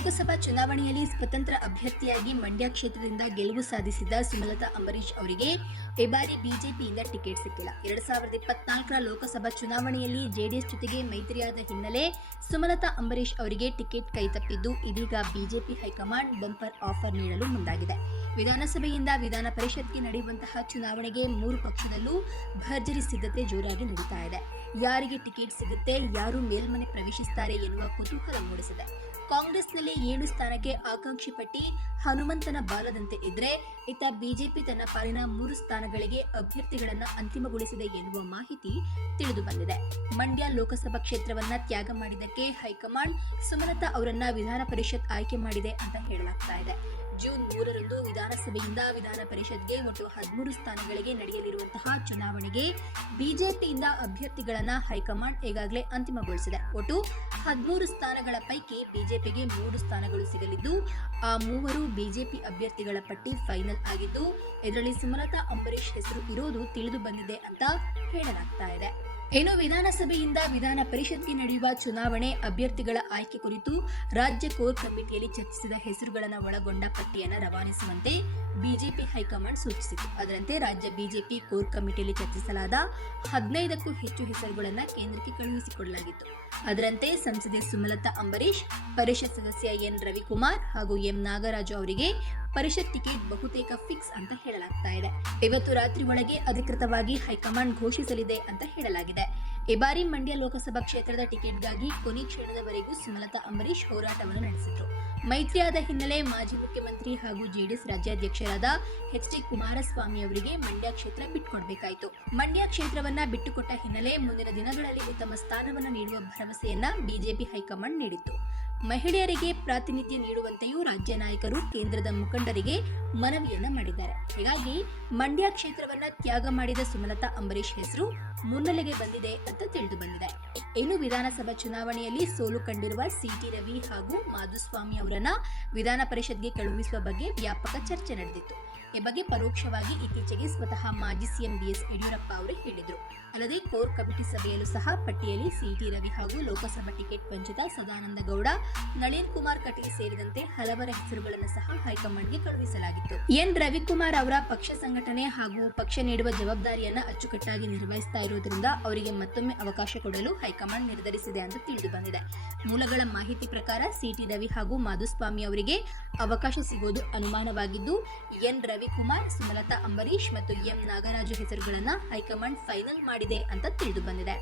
ಲೋಕಸಭಾ ಚುನಾವಣೆಯಲ್ಲಿ ಸ್ವತಂತ್ರ ಅಭ್ಯರ್ಥಿಯಾಗಿ ಮಂಡ್ಯ ಕ್ಷೇತ್ರದಿಂದ ಗೆಲುವು ಸಾಧಿಸಿದ ಸುಮಲತಾ ಅಂಬರೀಶ್ ಅವರಿಗೆ ಈ ಬಾರಿ ಬಿಜೆಪಿಯಿಂದ ಟಿಕೆಟ್ ಸಿಕ್ಕಿಲ್ಲ. 2024ರ ಲೋಕಸಭಾ ಚುನಾವಣೆಯಲ್ಲಿ ಜೆಡಿಎಸ್ ಜೊತೆಗೆ ಮೈತ್ರಿಯಾದ ಹಿನ್ನೆಲೆ ಸುಮಲತಾ ಅಂಬರೀಶ್ ಅವರಿಗೆ ಟಿಕೆಟ್ ಕೈತಪ್ಪಿದ್ದು, ಇದೀಗ ಬಿಜೆಪಿ ಹೈಕಮಾಂಡ್ ಬಂಪರ್ ಆಫರ್ ನೀಡಲು ಮುಂದಾಗಿದೆ. ವಿಧಾನಸಭೆಯಿಂದ ವಿಧಾನ ಪರಿಷತ್ಗೆ ನಡೆಯುವಂತಹ ಚುನಾವಣೆಗೆ 3 ಪಕ್ಷದಲ್ಲೂ ಭರ್ಜರಿ ಸಿದ್ಧತೆ ಜೋರಾಗಿ ನಡೀತಾ ಇದೆ. ಯಾರಿಗೆ ಟಿಕೆಟ್ ಸಿಗುತ್ತೆ, ಯಾರು ಮೇಲ್ಮನೆ ಪ್ರವೇಶಿಸುತ್ತಾರೆ ಎನ್ನುವ ಕುತೂಹಲ ಮೂಡಿಸಿದೆ. ಕಾಂಗ್ರೆಸ್ನಲ್ಲಿ 7 ಸ್ಥಾನಕ್ಕೆ ಆಕಾಂಕ್ಷಿ ಪಟ್ಟಿ ಹನುಮಂತನ ಬಾಲದಂತೆ ಇದ್ರೆ, ಇತ್ತ ಬಿಜೆಪಿ ತನ್ನ ಪಾಲಿನ 3 ಸ್ಥಾನಗಳಿಗೆ ಅಭ್ಯರ್ಥಿಗಳನ್ನು ಅಂತಿಮಗೊಳಿಸಿದೆ ಎನ್ನುವ ಮಾಹಿತಿ ತಿಳಿದು ಬಂದಿದೆ. ಮಂಡ್ಯ ಲೋಕಸಭಾ ಕ್ಷೇತ್ರವನ್ನ ತ್ಯಾಗ ಮಾಡಿದ್ದಕ್ಕೆ ಹೈಕಮಾಂಡ್ ಸುಮಲತಾ ಅವರನ್ನ ವಿಧಾನ ಪರಿಷತ್ ಆಯ್ಕೆ ಮಾಡಿದೆ ಅಂತ ಹೇಳಲಾಗ್ತಾ ಇದೆ. ಜೂನ್ 3ರಂದು ವಿಧಾನಸಭೆಯಿಂದ ವಿಧಾನ ಪರಿಷತ್ಗೆ ಒಟ್ಟು 13 ಸ್ಥಾನಗಳಿಗೆ ನಡೆಯಲಿರುವಂತಹ ಚುನಾವಣೆಗೆ ಬಿಜೆಪಿಯಿಂದ ಅಭ್ಯರ್ಥಿಗಳನ್ನ ಹೈಕಮಾಂಡ್ ಈಗಾಗಲೇ ಅಂತಿಮಗೊಳಿಸಿದೆ. ಒಟ್ಟು 13 ಸ್ಥಾನಗಳ ಪೈಕಿ ಬಿಜೆಪಿಗೆ 3 ಸ್ಥಾನಗಳು ಸಿಗಲಿದ್ದು, ಆ 3 ಬಿಜೆಪಿ ಅಭ್ಯರ್ಥಿಗಳ ಪಟ್ಟಿ ಫೈನಲ್ ಆಗಿದ್ದು, ಇದರಲ್ಲಿ ಸುಮಲತಾ ಅಂಬರೀಶ್ ಹೆಸರು ಇರೋದು ತಿಳಿದು ಬಂದಿದೆ ಅಂತ ಹೇಳಲಾಗ್ತಾ ಇದೆ. ಇನ್ನು ವಿಧಾನಸಭೆಯಿಂದ ವಿಧಾನ ಪರಿಷತ್ಗೆ ನಡೆಯುವ ಚುನಾವಣೆ ಅಭ್ಯರ್ಥಿಗಳ ಆಯ್ಕೆ ಕುರಿತು ರಾಜ್ಯ ಕೋರ್ ಕಮಿಟಿಯಲ್ಲಿ ಚರ್ಚಿಸಿದ ಹೆಸರುಗಳನ್ನು ಒಳಗೊಂಡ ಪಟ್ಟಿಯನ್ನು ರವಾನಿಸುವಂತೆ ಬಿಜೆಪಿ ಹೈಕಮಾಂಡ್ ಸೂಚಿಸಿತು. ಅದರಂತೆ ರಾಜ್ಯ ಬಿಜೆಪಿ ಕೋರ್ ಕಮಿಟಿಯಲ್ಲಿ ಚರ್ಚಿಸಲಾದ 15ಕ್ಕೂ ಹೆಚ್ಚು ಹೆಸರುಗಳನ್ನು ಕೇಂದ್ರಕ್ಕೆ ಕಳುಹಿಸಿಕೊಡಲಾಗಿತ್ತು. ಅದರಂತೆ ಸಂಸದೆ ಸುಮಲತಾ ಅಂಬರೀಶ್, ಪರಿಷತ್ ಸದಸ್ಯ ಎನ್ ರವಿಕುಮಾರ್ ಹಾಗೂ ಎಂ ನಾಗರಾಜು ಅವರಿಗೆ ಪರಿಷತ್ ಟಿಕೆಟ್ ಬಹುತೇಕ ಫಿಕ್ಸ್ ಅಂತ ಹೇಳಲಾಗ್ತಾ ಇದೆ. ಇವತ್ತು ರಾತ್ರಿ ಒಳಗೆ ಅಧಿಕೃತವಾಗಿ ಹೈಕಮಾಂಡ್ ಘೋಷಿಸಲಿದೆ ಅಂತ ಹೇಳಲಾಗಿದೆ. ಈ ಬಾರಿ ಮಂಡ್ಯ ಲೋಕಸಭಾ ಕ್ಷೇತ್ರದ ಟಿಕೆಟ್ಗಾಗಿ ಕೊನೆ ಕ್ಷಣದವರೆಗೂ ಸುಮಲತಾ ಅಂಬರೀಶ್ ಹೋರಾಟವನ್ನು ನಡೆಸಿದ್ರು. ಮೈತ್ರಿಯಾದ ಹಿನ್ನೆಲೆ ಮಾಜಿ ಮುಖ್ಯಮಂತ್ರಿ ಹಾಗೂ ಜೆಡಿಎಸ್ ರಾಜ್ಯಾಧ್ಯಕ್ಷರಾದ ಎಚ್ ಡಿ ಕುಮಾರಸ್ವಾಮಿ ಅವರಿಗೆ ಮಂಡ್ಯ ಕ್ಷೇತ್ರ ಬಿಟ್ಟುಕೊಡಬೇಕಾಯಿತು. ಮಂಡ್ಯ ಕ್ಷೇತ್ರವನ್ನ ಬಿಟ್ಟುಕೊಟ್ಟ ಹಿನ್ನೆಲೆ ಮುಂದಿನ ದಿನಗಳಲ್ಲಿ ಉತ್ತಮ ಸ್ಥಾನವನ್ನು ನೀಡುವ ಭರವಸೆಯನ್ನ ಬಿಜೆಪಿ ಹೈಕಮಾಂಡ್ ನೀಡಿತ್ತು. ಮಹಿಳೆಯರಿಗೆ ಪ್ರಾತಿನಿಧ್ಯ ನೀಡುವಂತೆಯೂ ರಾಜ್ಯ ನಾಯಕರು ಕೇಂದ್ರದ ಮುಖಂಡರಿಗೆ ಮನವಿಯನ್ನ ಮಾಡಿದ್ದಾರೆ. ಹೀಗಾಗಿ ಮಂಡ್ಯ ಕ್ಷೇತ್ರವನ್ನ ತ್ಯಾಗ ಮಾಡಿದ ಸುಮಲತಾ ಅಂಬರೀಶ್ ಹೆಸರು ಮುನ್ನೆಲೆಗೆ ಬಂದಿದೆ ಅಂತ ತಿಳಿದು ಬಂದಿದೆ. ಇನ್ನು ವಿಧಾನಸಭಾ ಚುನಾವಣೆಯಲ್ಲಿ ಸೋಲು ಕಂಡಿರುವ ಸಿಟಿ ರವಿ ಹಾಗೂ ಮಾಧುಸ್ವಾಮಿ ಅವರನ್ನ ವಿಧಾನ ಪರಿಷತ್ಗೆ ಕಳುಹಿಸುವ ಬಗ್ಗೆ ವ್ಯಾಪಕ ಚರ್ಚೆ ನಡೆದಿತ್ತು. ಈ ಬಗ್ಗೆ ಪರೋಕ್ಷವಾಗಿ ಇತ್ತೀಚೆಗೆ ಸ್ವತಃ ಮಾಜಿ ಸಿಎಂ ಬಿಎಸ್ ಯಡಿಯೂರಪ್ಪ ಅವರು ಹೇಳಿದರು. ಅಲ್ಲದೆ ಕೋರ್ ಕಮಿಟಿ ಸಭೆಯಲ್ಲೂ ಸಹ ಪಟ್ಟಿಯಲ್ಲಿ ಸಿಟಿ ರವಿ ಹಾಗೂ ಲೋಕಸಭಾ ಟಿಕೆಟ್ ವಂಚಿತ ಸದಾನಂದ ಗೌಡ, ನಳಿನ್ ಕುಮಾರ್ ಕಟೀಲ್ ಸೇರಿದಂತೆ ಹಲವರ ಹೆಸರುಗಳನ್ನು ಸಹ ಹೈಕಮಾಂಡ್ಗೆ ಕಳುಹಿಸಲಾಗಿತ್ತು. ಎನ್ ರವಿಕುಮಾರ್ ಅವರ ಪಕ್ಷ ಸಂಘಟನೆ ಹಾಗೂ ಪಕ್ಷ ನೀಡುವ ಜವಾಬ್ದಾರಿಯನ್ನ ಅಚ್ಚುಕಟ್ಟಾಗಿ ನಿರ್ವಹಿಸ್ತಾ ಇರುವುದರಿಂದ ಅವರಿಗೆ ಮತ್ತೊಮ್ಮೆ ಅವಕಾಶ ಕೊಡಲು ಹೈಕಮಾಂಡ್ ನಿರ್ಧರಿಸಿದೆ ಅಂತ ತಿಳಿದು ಬಂದಿದೆ. ಮೂಲಗಳ ಮಾಹಿತಿ ಪ್ರಕಾರ ಸಿಟಿ ರವಿ ಹಾಗೂ ಮಾಧುಸ್ವಾಮಿ ಅವರಿಗೆ ಅವಕಾಶ ಸಿಗೋದು ಅನುಮಾನವಾಗಿದ್ದು, ಎನ್ ರವಿಕುಮಾರ್, ಸುಮಲತಾ ಅಂಬರೀಶ್ ಮತ್ತು ಎಂ ನಾಗರಾಜು ಹೆಸರುಗಳನ್ನು ಹೈಕಮಾಂಡ್ ಫೈನಲ್ ಮಾಡಿದೆ ಅಂತ ತಿಳಿದು ಬಂದಿದೆ.